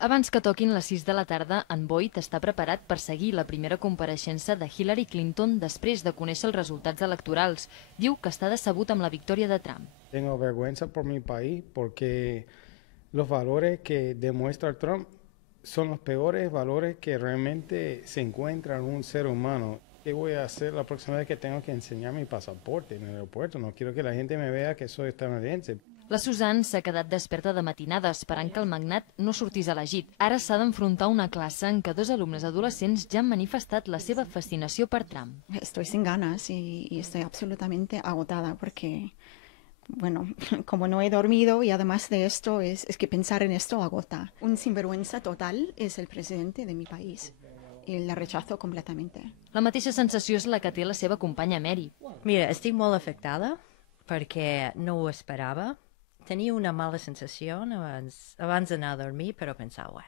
Abans que toquin les 6 de la tarda, en Boyd està preparat per seguir la primera compareixença de Hillary Clinton després de conèixer els resultats electorals. Diu que està decebut amb la victòria de Trump. Tengo vergüenza por mi país porque los valores que demuestra Trump son los peores valores que realmente se encuentra en un ser humano. ¿Qué voy a hacer la próxima vez que tengo que enseñar mi pasaporte en el aeropuerto? No quiero que la gente me vea que soy estadounidense. La Susan s'ha quedat desperta de matinada esperant que el magnat no sortís elegit. Ara s'ha d'enfrontar a una classe en què 2 alumnes adolescents ja han manifestat la seva fascinació per Trump. Estoy sin ganas y estoy absolutamente agotada porque, bueno, como no he dormido y además de esto, es que pensar en esto agota. Un sinvergüenza total es el presidente de mi país y la rechazo completamente. La mateixa sensació és la que té la seva companya Mary. Mira, estic molt afectada perquè no ho esperava. Tenia una mala sensació abans d'anar a dormir, però pensava,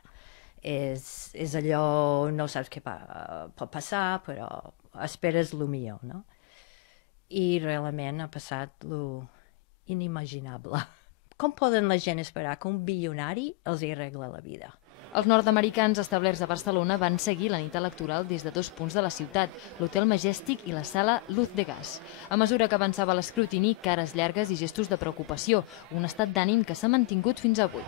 és allò, no saps què pot passar, però esperes el millor, no? I realment ha passat lo inimaginable. Com poden la gent esperar que un bilionari els hi arregla la vida? Els nord-americans establerts a Barcelona van seguir la nit electoral des de 2 punts de la ciutat, l'Hotel Majestic i la sala Luz de Gas. A mesura que avançava l'escrutini, cares llargues i gestos de preocupació, un estat d'ànim que s'ha mantingut fins avui.